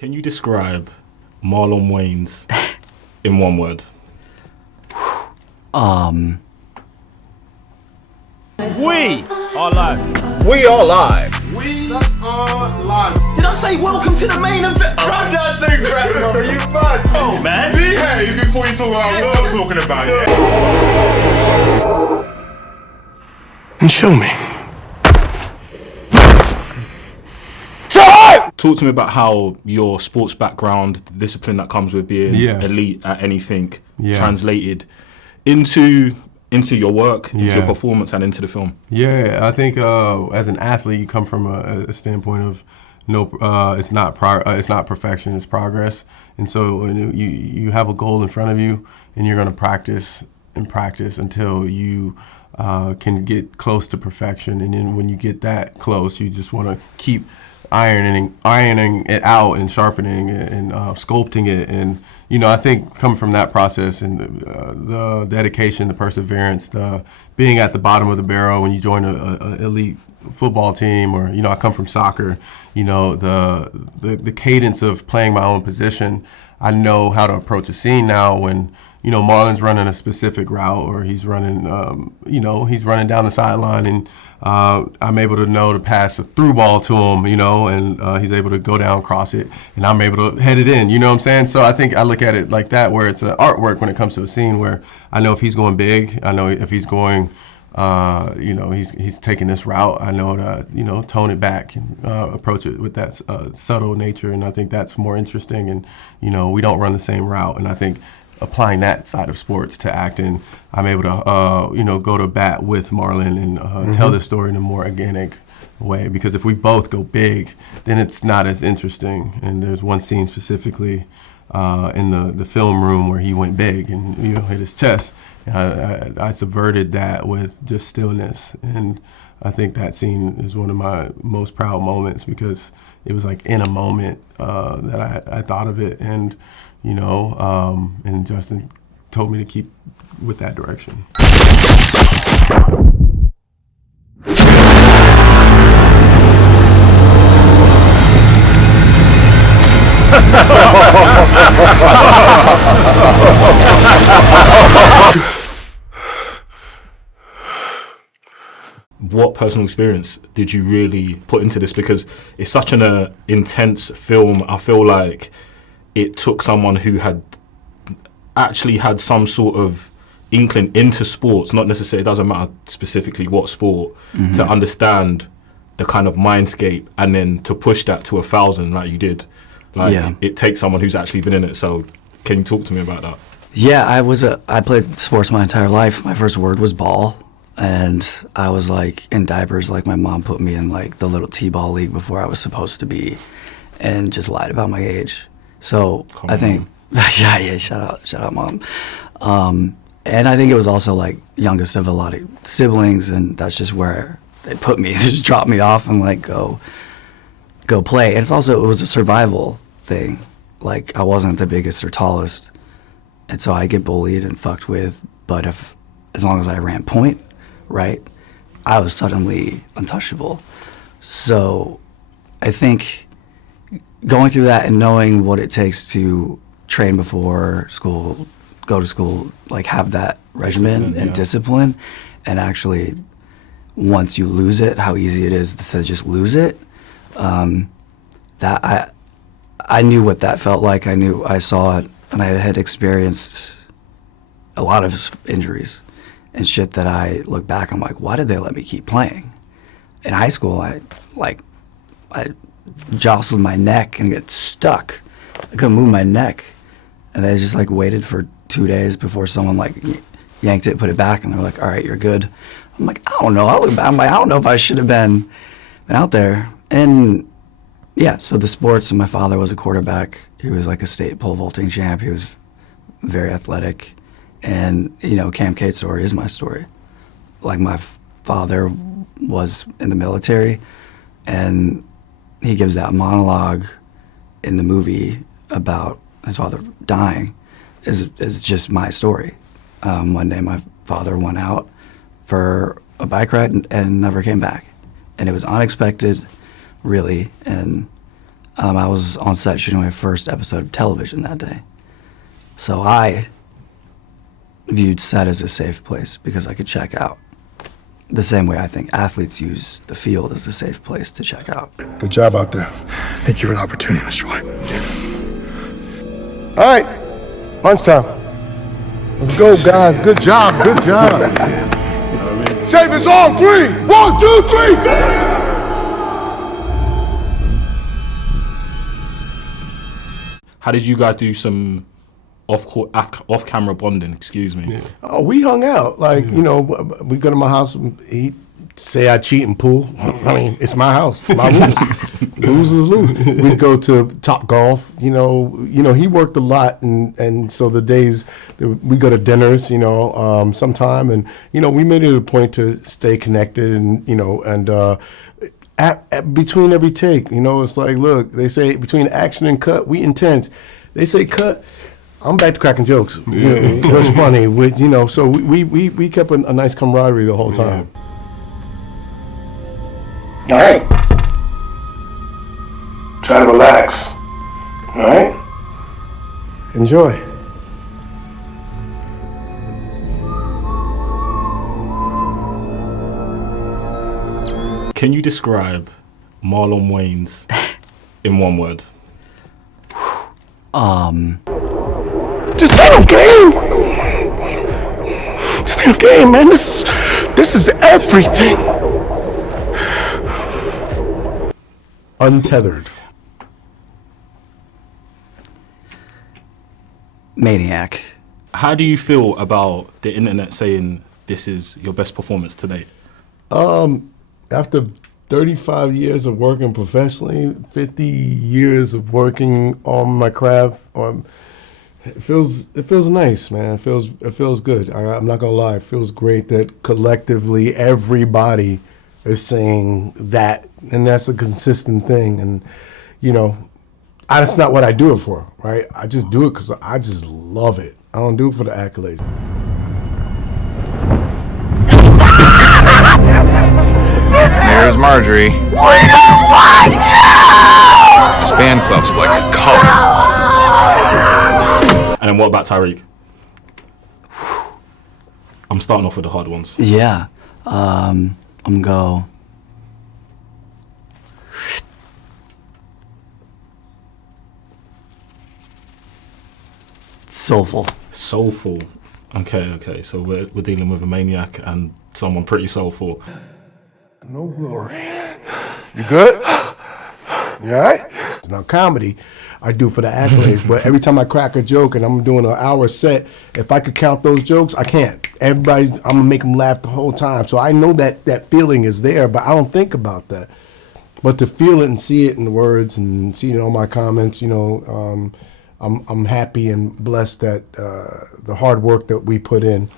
Can you describe Marlon Wayans in one word? We are live. We are live. We are live. Did I say welcome to the main event? I'm not saying crap, brother. You mad? Oh, man. Behave before you talk about what I'm talking about, yeah? And show me. Talk to me about how your sports background, the discipline that comes with being elite at anything, translated into your work, into your performance, and into the film. Yeah, I think as an athlete, you come from a standpoint of it's not perfection, it's progress. And so you have a goal in front of you, and you're going to practice and practice until you can get close to perfection. And then when you get that close, you just want to keep ironing it out and sharpening it and sculpting it. And I think coming from that process and the dedication, the perseverance, the being at the bottom of the barrel when you join a elite football team, or I come from soccer, the cadence of playing my own position. I know how to approach a scene now when Marlon's running a specific route, or he's running he's running down the sideline, and I'm able to know to pass a through ball to him, and he's able to go down, cross it, and I'm able to head it in, you know what I'm saying? So I think I look at it like that, where it's an artwork when it comes to a scene, where I know if he's going big, I know if he's going, he's taking this route, I know to, tone it back and approach it with that subtle nature, and I think that's more interesting, and, we don't run the same route, and I think applying that side of sports to acting, I'm able to, go to bat with Marlon and tell the story in a more organic way. Because if we both go big, then it's not as interesting. And there's one scene specifically in the film room where he went big and hit his chest. And I subverted that with just stillness. And I think that scene is one of my most proud moments, because it was like in a moment that I thought of it, and and Justin told me to keep with that direction. What personal experience did you really put into this? Because it's such an intense film. I feel like it took someone who had actually had some sort of inkling into sports, not necessarily, it doesn't matter specifically what sport, to understand the kind of mindscape, and then to push that to 1,000 like you did. It takes someone who's actually been in it. So can you talk to me about that? Yeah, I played sports my entire life. My first word was ball. And I was in diapers, my mom put me in the little T-ball league before I was supposed to be, and just lied about my age. So I think, shout out mom. And I think it was also youngest of a lot of siblings, and that's just where they put me. They just dropped me off and go play. And it was a survival thing. I wasn't the biggest or tallest, and so I get bullied and fucked with. But as long as I ran point, right, I was suddenly untouchable. So I think going through that and knowing what it takes to train before school, go to school, have that regimen and discipline, and actually once you lose it, how easy it is to just lose it, that I knew what that felt like. I saw it, and I had experienced a lot of injuries and shit that I look back, I'm why did they let me keep playing? In high school, I jostled my neck and get stuck. I couldn't move my neck, and they just waited for 2 days before someone yanked it, put it back, and they're all right, you're good. I'm I don't know. I don't know if I should have been out there. And yeah, so the sports, and my father was a quarterback. He was a state pole vaulting champ. He was very athletic. And, Cam Cade's story is my story. My father was in the military, and he gives that monologue in the movie about his father dying is just my story. One day my father went out for a bike ride and never came back. And it was unexpected, really. And I was on set shooting my first episode of television that day. So I viewed set as a safe place because I could check out. The same way I think athletes use the field as a safe place to check out. Good job out there. Thank you for the opportunity, Mr. White. All right, lunchtime. Let's go, guys. Good job. Good job. Save us all 3. 1, 2, 3. How did you guys do some off-camera bonding? Excuse me. Yeah. Oh, we hung out. Like, you know, we go to my house. He say I cheat in pool. I mean, it's my house, my rules. Lose is lose. We'd go to Top Golf. You know, he worked a lot, and so the days we go to dinners. You know, sometime, and you know, we made it a point to stay connected, and you know, and. Between every take, you know, it's like, look, they say between action and cut, we intense. They say cut, I'm back to cracking jokes. You know, it's funny, with, you know, so we kept a nice camaraderie the whole time. All right. Try to relax. All right? Enjoy. Can you describe Marlon Wayans in one word? Just say no game. Just say no game, man. This is everything. Untethered. Maniac. How do you feel about the internet saying this is your best performance to date? After 35 years of working professionally, 50 years of working on my craft, it feels nice, man. It feels good. I'm not gonna lie. It feels great that collectively everybody is saying that, and that's a consistent thing. And you know, that's not what I do it for, right? I just do it because I just love it. I don't do it for the accolades. Here's Marjorie. We don't want you! This fan club's like a cult. And then what about Tyreek? I'm starting off with the hard ones. Yeah. I'm gonna go. Soulful. Soulful. Okay. So we're dealing with a maniac and someone pretty soulful. No glory. You good? You all right? Now, comedy, I do for the accolades, but every time I crack a joke and I'm doing an hour set, if I could count those jokes, I can't. I'm gonna make them laugh the whole time. So I know that feeling is there, but I don't think about that. But to feel it and see it in the words and see it in all my comments, you know, I'm happy and blessed that the hard work that we put in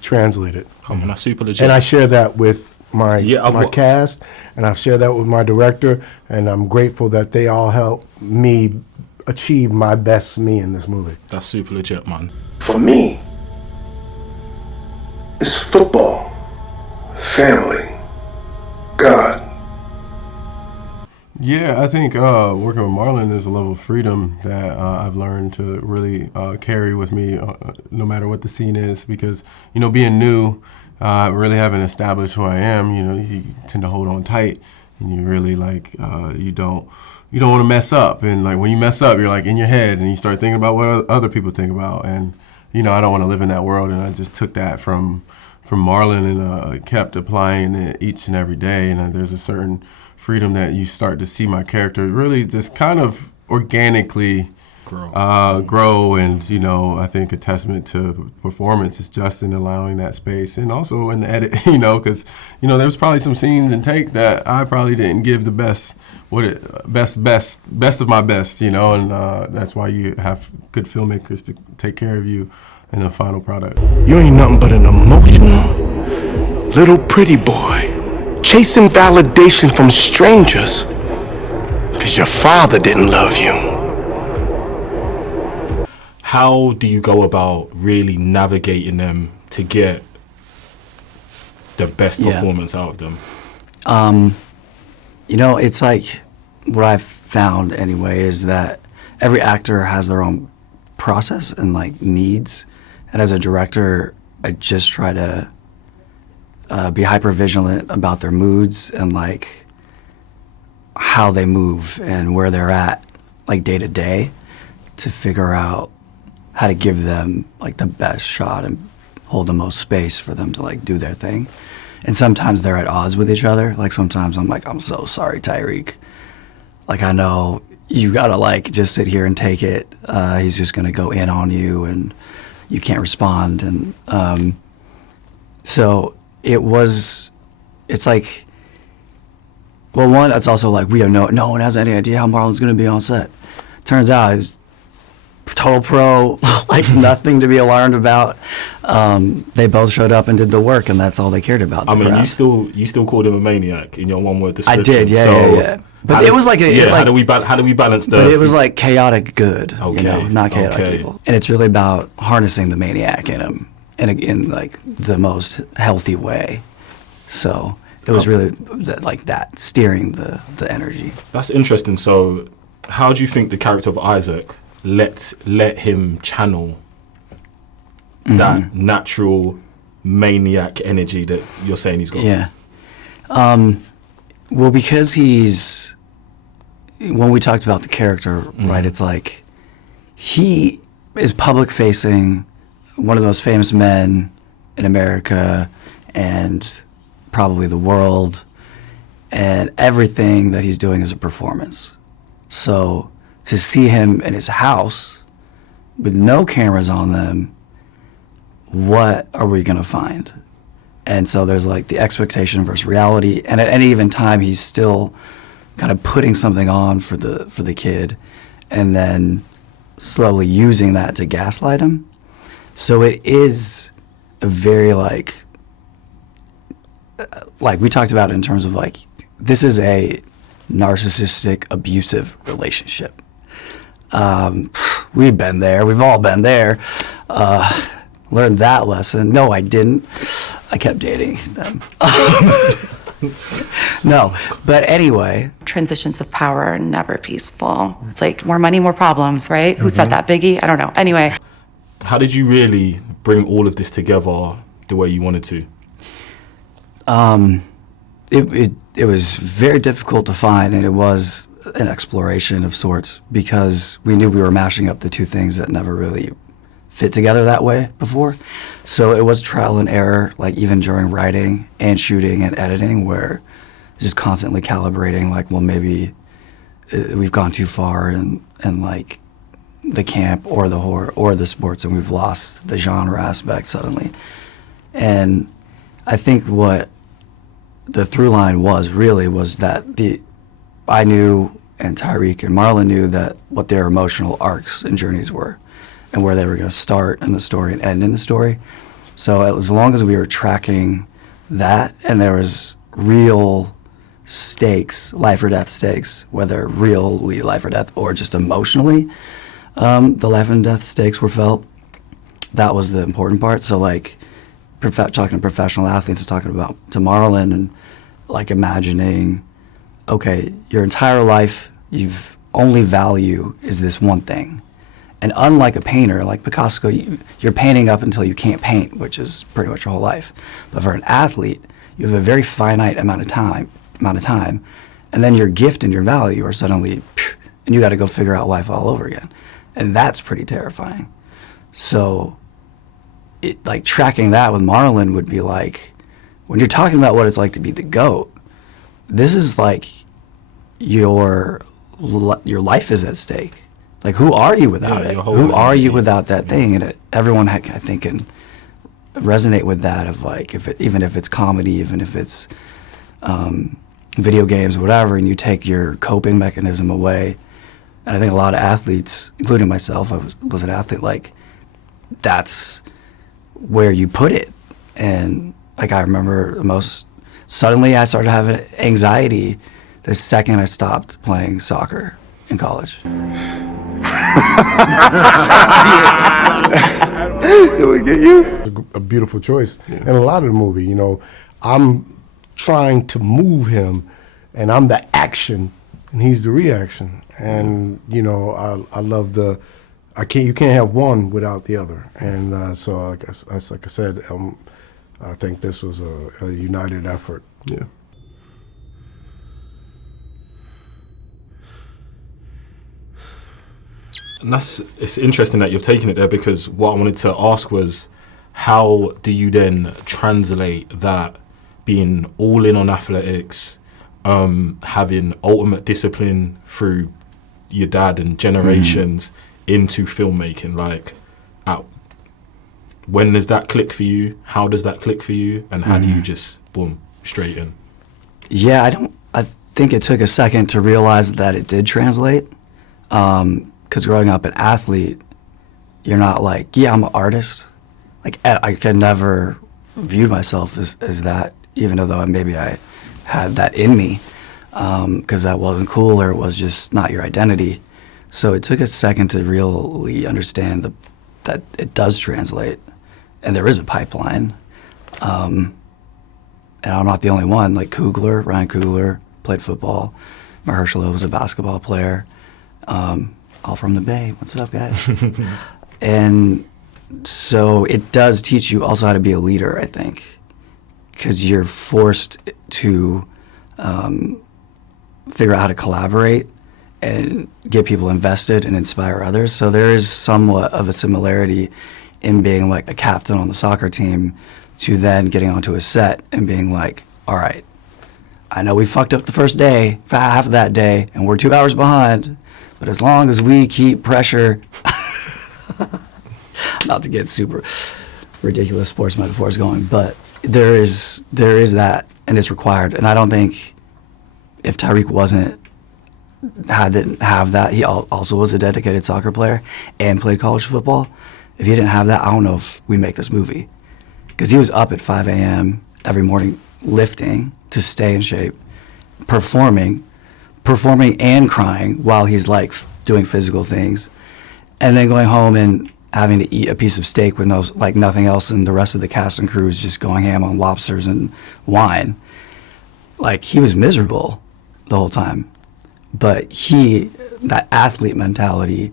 translated. Come on, that's super legit. And I share that with my my cast, and I've shared that with my director, and I'm grateful that they all helped me achieve my best me in this movie. That's super legit, man. For me, it's football, family, God. Yeah, I think working with Marlon is a level of freedom that I've learned to really carry with me no matter what the scene is, because, you know, being new, really haven't established who I am, you know, you tend to hold on tight, and you really like, you don't want to mess up. And like when you mess up, you're like in your head and you start thinking about what other people think about. And, you know, I don't want to live in that world. And I just took that from Marlon and kept applying it each and every day. And there's a certain freedom that you start to see my character really just kind of organically grow. And, you know, I think a testament to performance is just in allowing that space, and also in the edit, you know, because, you know, there's probably some scenes and takes that I probably didn't give the best of my best, you know, and that's why you have good filmmakers to take care of you in the final product. You ain't nothing but an emotional little pretty boy chasing validation from strangers because your father didn't love you. How do you go about really navigating them to get the best performance out of them? You know, it's like what I've found anyway is that every actor has their own process and like needs, and as a director, I just try to be hyper vigilant about their moods and like how they move and where they're at like day to day, to figure out how to give them like the best shot and hold the most space for them to like do their thing. And sometimes they're at odds with each other. Like sometimes I'm like, I'm so sorry, Tyriq. Like I know you gotta like just sit here and take it. He's just gonna go in on you and you can't respond. And so it's like, well, one, it's also like we have no one has any idea how Marlon's gonna be on set. Turns out he's total pro, like nothing to be alarmed about. They both showed up and did the work, and that's all they cared about. I mean, you still called him a maniac in your one-word description. I did, yeah. But it was like how do we balance the? But it was like chaotic good, okay, not chaotic evil. And it's really about harnessing the maniac in him, in like the most healthy way. So it was really like that, steering the energy. That's interesting. So, how do you think the character of Isaac let him channel that natural maniac energy that you're saying he's got? Yeah. Well, because when we talked about the character, right, it's like he is public facing, one of the most famous men in America and probably the world, and everything that he's doing is a performance. So to see him in his house with no cameras on them, what are we going to find? And so there's like the expectation versus reality, and at any given time he's still kind of putting something on for the kid and then slowly using that to gaslight him. So it is a very like we talked about it in terms of like, this is a narcissistic, abusive relationship. We've been there. We've all been there. Learned that lesson. No, I didn't. I kept dating them. No, but anyway. Transitions of power are never peaceful. It's like more money, more problems, right? Who said that? Biggie? I don't know. Anyway. How did you really bring all of this together the way you wanted to? It was very difficult to find, and it was an exploration of sorts, because we knew we were mashing up the two things that never really fit together that way before. So it was trial and error, like even during writing and shooting and editing, where just constantly calibrating, like, well, maybe we've gone too far in like the camp or the horror or the sports, and we've lost the genre aspect suddenly. And I think what the through line was that I knew, and Tyriq and Marlon knew, that what their emotional arcs and journeys were, and where they were going to start in the story and end in the story. So as long as we were tracking that, and there was real stakes, life or death stakes, whether really life or death or just emotionally, the life and death stakes were felt. That was the important part. So like talking to professional athletes and talking about to Marlon, and like imagining, okay, your entire life, you've only value is this one thing. And unlike a painter, like Picasso, you're painting up until you can't paint, which is pretty much your whole life. But for an athlete, you have a very finite amount of time, and then your gift and your value are suddenly, and you got to go figure out life all over again. And that's pretty terrifying. So like tracking that with Marlon would be like, when you're talking about what it's like to be the GOAT, this is like your life is at stake. Like, who are you without it? Who are you without that thing? And everyone, I think, can resonate with that, of like, even if it's comedy, even if it's video games, whatever, and you take your coping mechanism away. And I think a lot of athletes, including myself, I was an athlete, like, that's where you put it. And like, I remember suddenly I started having anxiety the second I stopped playing soccer in college. Did we get you? A beautiful choice. Yeah. And a lot of the movie, I'm trying to move him, and I'm the action and he's the reaction. And you know, I love the. You can't have one without the other. And so, like I said, I think this was a united effort. Yeah. And it's interesting that you've taken it there, because what I wanted to ask was, how do you then translate that being all in on athletics, having ultimate discipline through your dad and generations into filmmaking? Like, when does that click for you? How does that click for you? And how do you just, boom, straight in? Yeah, I think it took a second to realize that it did translate. Because growing up an athlete, you're not like, yeah, I'm an artist. Like, I could never viewed myself as that, even though maybe I had that in me, because that wasn't cool, or it was just not your identity. So it took a second to really understand that it does translate, and there is a pipeline. And I'm not the only one. Like Ryan Coogler played football. Mahershala was a basketball player. All from the Bay. What's up, guys? And so it does teach you also how to be a leader, I think, because you're forced to figure out how to collaborate and get people invested and inspire others. So there is somewhat of a similarity in being like a captain on the soccer team to then getting onto a set and being like, all right, I know we fucked up the first day, half of that day, and we're 2 hours behind, but as long as we keep pressure, not to get super ridiculous sports metaphors going, but there is that, and it's required. And I don't think if Tyreek didn't have that, he also was a dedicated soccer player and played college football. If he didn't have that, I don't know if we make this movie. Because he was up at 5 a.m. every morning lifting to stay in shape, performing and crying while he's like doing physical things, and then going home and having to eat a piece of steak with nothing else, and the rest of the cast and crew is just going ham on lobsters and wine. Like, he was miserable the whole time. But that athlete mentality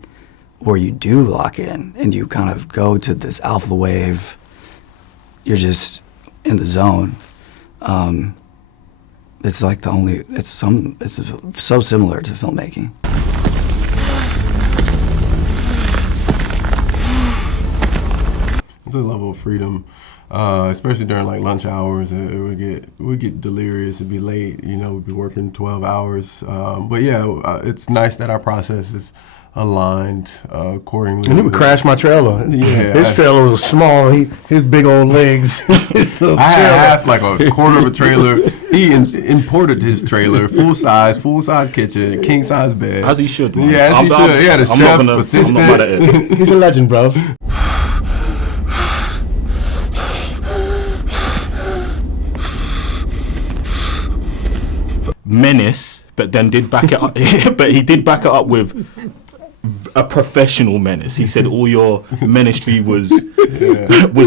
where you do lock in and you kind of go to this alpha wave, you're just in the zone. It's like it's so similar to filmmaking. It's a level of freedom, especially during like lunch hours. It would get delirious. It'd be late. We'd be working 12 hours. But yeah, it's nice that our process is aligned accordingly. And he would crash my trailer. Yeah, his trailer was small. His big old legs. I had like a quarter of a trailer. He imported his trailer, full size kitchen, king size bed. As he should, man. Yeah, as he should. He had a chef, assistant. He's a legend, bro. Menace, but then did back it up. But he did back it up with a professional menace. He said all your ministry was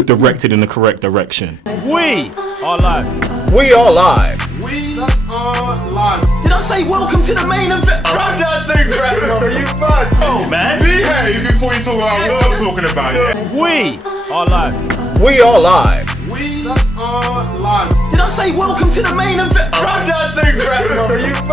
directed in the correct direction. We are live. We are live. We are live. Did I say welcome to the main event? Run that thing, Are you mad? Oh, man. Behave before you talk about what I'm talking about, yeah? We are live. We are live. We are live. Did I say welcome to the main event? Run that thing, Are you mad?